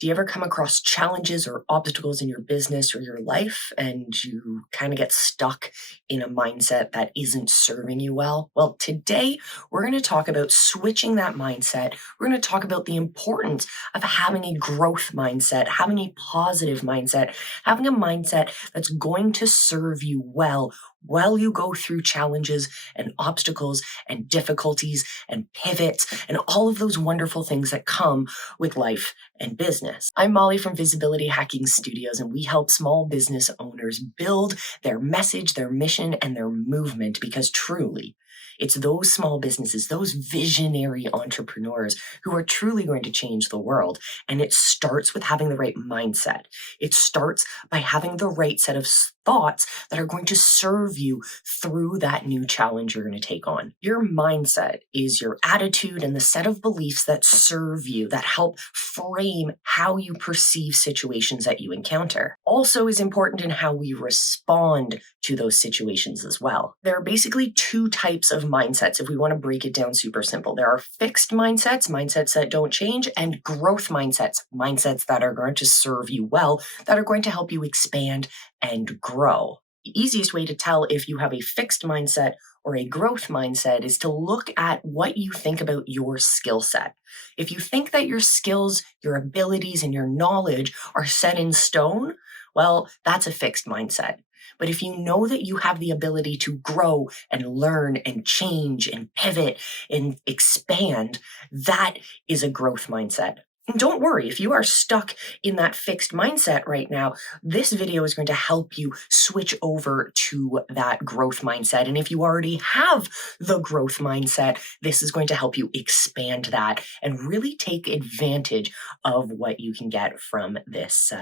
Do you ever come across challenges or obstacles in your business or your life and you kind of get stuck in a mindset that isn't serving you well? Well, today we're going to talk about switching that mindset. We're going to talk about the importance of having a growth mindset, having a positive mindset, having a mindset that's going to serve you well while you go through challenges and obstacles and difficulties and pivots and all of those wonderful things that come with life and business. I'm Molly from Visibility Hacking Studios, and we help small business owners build their message, their mission, and their movement because truly, it's those small businesses, those visionary entrepreneurs who are truly going to change the world. And it starts with having the right mindset. It starts by having the right set of thoughts that are going to serve you through that new challenge you're going to take on. Your mindset is your attitude and the set of beliefs that serve you, that help frame how you perceive situations that you encounter. Also is important in how we respond to those situations as well. There are basically two types of mindsets if we want to break it down super simple. There are fixed mindsets, mindsets that don't change, and growth mindsets, mindsets that are going to serve you well, that are going to help you expand and grow. The easiest way to tell if you have a fixed mindset or a growth mindset is to look at what you think about your skill set. If you think that your skills, your abilities, and your knowledge are set in stone, well, that's a fixed mindset. But if you know that you have the ability to grow and learn and change and pivot and expand, that is a growth mindset. And don't worry, if you are stuck in that fixed mindset right now, this video is going to help you switch over to that growth mindset. And if you already have the growth mindset, this is going to help you expand that and really take advantage of what you can get from this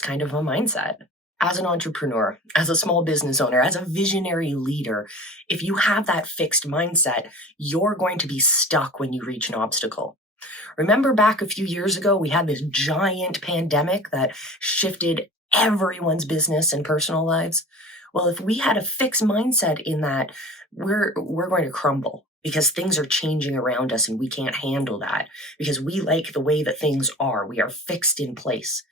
kind of a mindset. As an entrepreneur, as a small business owner, as a visionary leader, if you have that fixed mindset, you're going to be stuck when you reach an obstacle. Remember back a few years ago, we had this giant pandemic that shifted everyone's business and personal lives. Well, if we had a fixed mindset in that, we're going to crumble because things are changing around us and we can't handle that because we like the way that things are. We are fixed in place.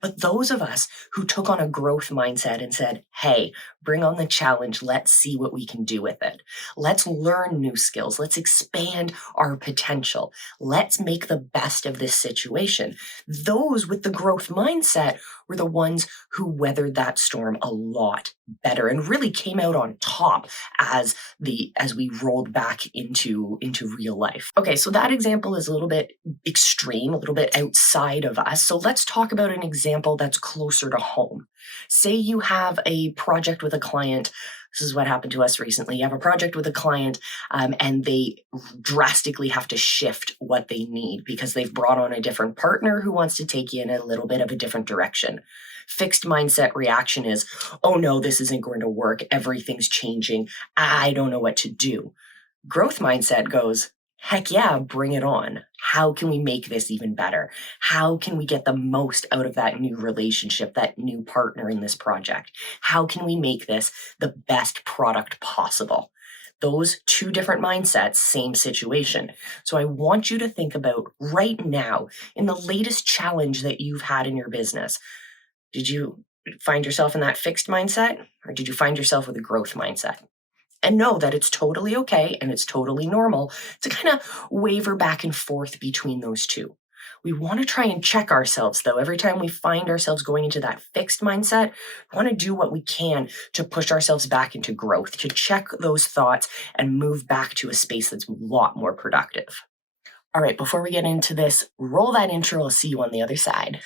But those of us who took on a growth mindset and said, hey, bring on the challenge. Let's see what we can do with it. Let's learn new skills. Let's expand our potential. Let's make the best of this situation. Those with the growth mindset were the ones who weathered that storm a lot better and really came out on top as we rolled back into real life. Okay, so that example is a little bit extreme, a little bit outside of us. So let's talk about an example that's closer to home. Say you have a project with a client. This is what happened to us recently. You have a project with a client and they drastically have to shift what they need because they've brought on a different partner who wants to take you in a little bit of a different direction. Fixed mindset reaction is, oh no, this isn't going to work. Everything's changing. I don't know what to do. Growth mindset goes, heck yeah, bring it on. How can we make this even better? How can we get the most out of that new relationship, that new partner in this project? How can we make this the best product possible? Those two different mindsets, same situation. So I want you to think about right now, in the latest challenge that you've had in your business, did you find yourself in that fixed mindset or did you find yourself with a growth mindset? And know that it's totally okay and it's totally normal to kind of waver back and forth between those two. We want to try and check ourselves, though. Every time we find ourselves going into that fixed mindset, we want to do what we can to push ourselves back into growth, to check those thoughts and move back to a space that's a lot more productive. All right, before we get into this, roll that intro. I'll see you on the other side.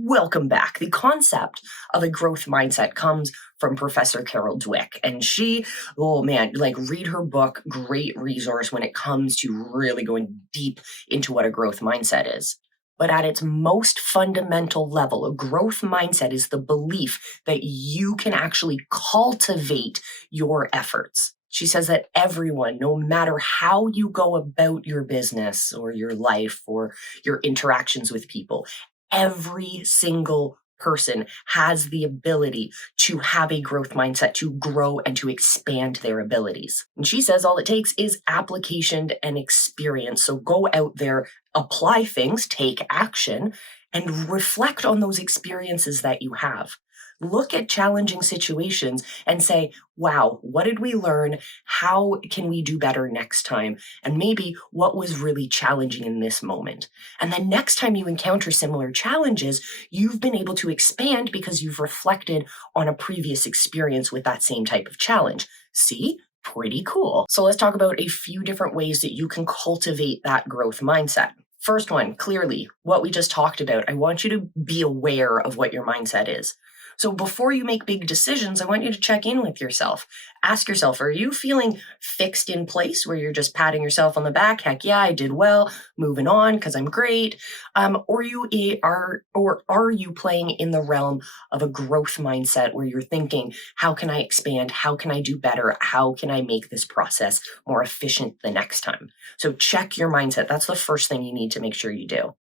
Welcome back. The concept of a growth mindset comes from Professor Carol Dweck. And she, oh man, read her book, great resource when it comes to really going deep into what a growth mindset is. But at its most fundamental level, a growth mindset is the belief that you can actually cultivate your efforts. She says that everyone, no matter how you go about your business or your life or your interactions with people, every single person has the ability to have a growth mindset, to grow and to expand their abilities. And she says all it takes is application and experience. So go out there, apply things, take action, and reflect on those experiences that you have. Look at challenging situations and say, wow, what did we learn? How can we do better next time? And maybe what was really challenging in this moment? And then next time you encounter similar challenges, you've been able to expand because you've reflected on a previous experience with that same type of challenge. See? Pretty cool. So let's talk about a few different ways that you can cultivate that growth mindset. First one, clearly, what we just talked about. I want you to be aware of what your mindset is. So before you make big decisions, I want you to check in with yourself. Ask yourself, are you feeling fixed in place where you're just patting yourself on the back? Heck yeah, I did well, moving on because I'm great. Or are you playing in the realm of a growth mindset where you're thinking, how can I expand? How can I do better? How can I make this process more efficient the next time? So check your mindset. That's the first thing you need to make sure you do.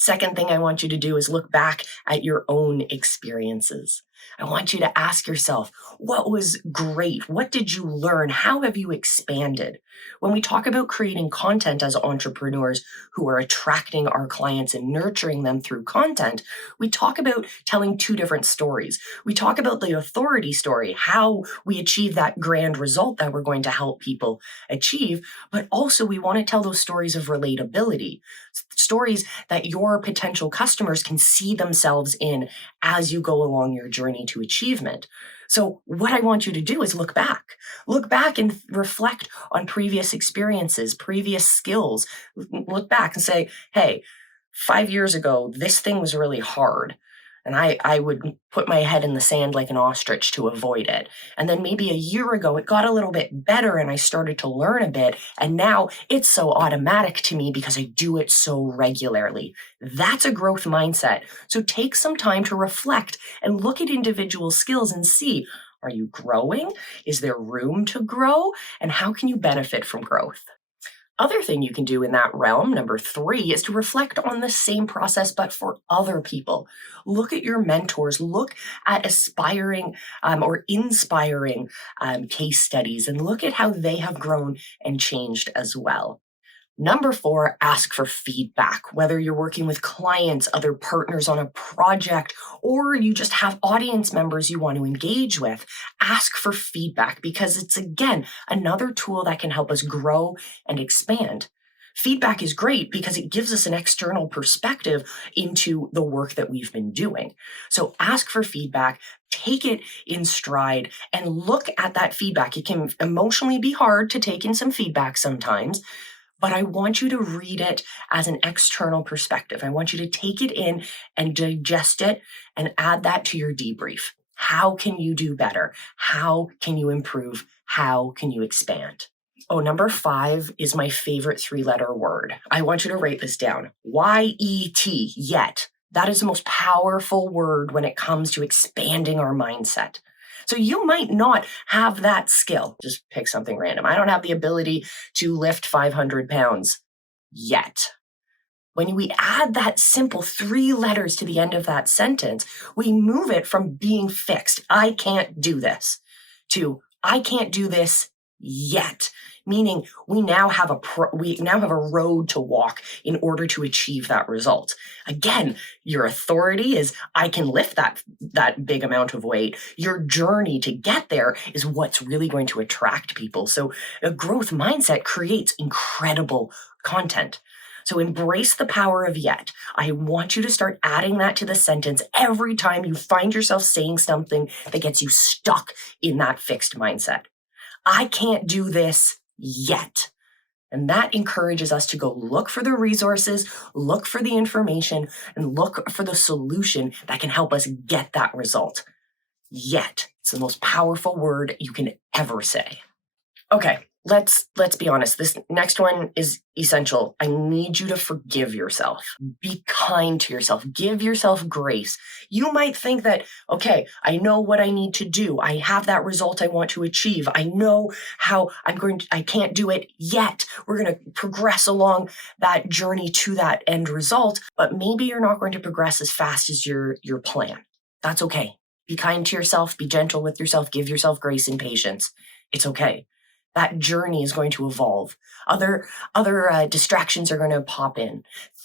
Second thing I want you to do is look back at your own experiences. I want you to ask yourself, what was great? What did you learn? How have you expanded? When we talk about creating content as entrepreneurs who are attracting our clients and nurturing them through content, we talk about telling two different stories. We talk about the authority story, how we achieve that grand result that we're going to help people achieve, but also we want to tell those stories of relatability, stories that your potential customers can see themselves in as you go along your journey to achievement. So what I want you to do is look back and reflect on previous experiences, previous skills. Look back and say, hey, 5 years ago, this thing was really hard. And I would put my head in the sand like an ostrich to avoid it. And then maybe a year ago, it got a little bit better and I started to learn a bit. And now it's so automatic to me because I do it so regularly. That's a growth mindset. So take some time to reflect and look at individual skills and see, are you growing? Is there room to grow? And how can you benefit from growth? Other thing you can do in that realm, number 3, is to reflect on the same process, but for other people. Look at your mentors, look at aspiring or inspiring case studies, and look at how they have grown and changed as well. Number 4, ask for feedback. Whether you're working with clients, other partners on a project, or you just have audience members you want to engage with, ask for feedback because it's, again, another tool that can help us grow and expand. Feedback is great because it gives us an external perspective into the work that we've been doing. So ask for feedback, take it in stride, and look at that feedback. It can emotionally be hard to take in some feedback sometimes, but I want you to read it as an external perspective. I want you to take it in and digest it and add that to your debrief. How can you do better? How can you improve? How can you expand? Oh, number 5 is my favorite 3-letter word. I want you to write this down. Y-E-T, yet. That is the most powerful word when it comes to expanding our mindset. So you might not have that skill. Just pick something random. I don't have the ability to lift 500 pounds yet. When we add that simple 3 letters to the end of that sentence, we move it from being fixed, I can't do this, to I can't do this yet, meaning we now have a road to walk in order to achieve that result. Again, your authority is I can lift that big amount of weight. Your journey to get there is what's really going to attract people. So a growth mindset creates incredible content. So embrace the power of yet. I want you to start adding that to the sentence every time you find yourself saying something that gets you stuck in that fixed mindset. I can't do this yet. And that encourages us to go look for the resources, look for the information, and look for the solution that can help us get that result. Yet. It's the most powerful word you can ever say. Okay, let's be honest. This next one is essential. I need you to forgive yourself. Be kind to yourself. Give yourself grace. You might think that, okay, I know what I need to do. I have that result I want to achieve. I know how I can't do it yet. We're going to progress along that journey to that end result, but maybe you're not going to progress as fast as your plan. That's okay. Be kind to yourself. Be gentle with yourself. Give yourself grace and patience. It's okay. That journey is going to evolve. Other distractions are going to pop in.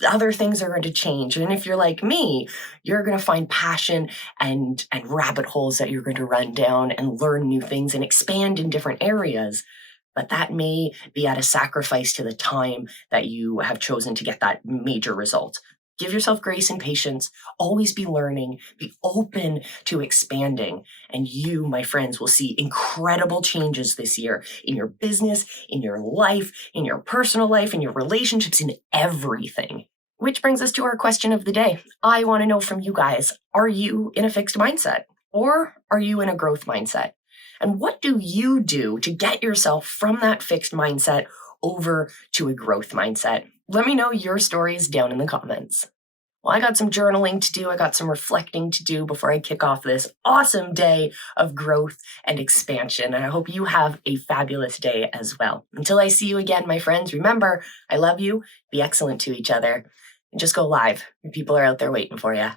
Other things are going to change. And if you're like me, you're going to find passion and rabbit holes that you're going to run down and learn new things and expand in different areas. But that may be at a sacrifice to the time that you have chosen to get that major result. Give yourself grace and patience. Always be learning. Be open to expanding. And you, my friends, will see incredible changes this year in your business, in your life, in your personal life, in your relationships, in everything. Which brings us to our question of the day. I want to know from you guys, are you in a fixed mindset or are you in a growth mindset? And what do you do to get yourself from that fixed mindset over to a growth mindset? Let me know your stories down in the comments. Well, I got some journaling to do. I got some reflecting to do before I kick off this awesome day of growth and expansion. And I hope you have a fabulous day as well. Until I see you again, my friends, remember, I love you. Be excellent to each other. And just go live. People are out there waiting for you.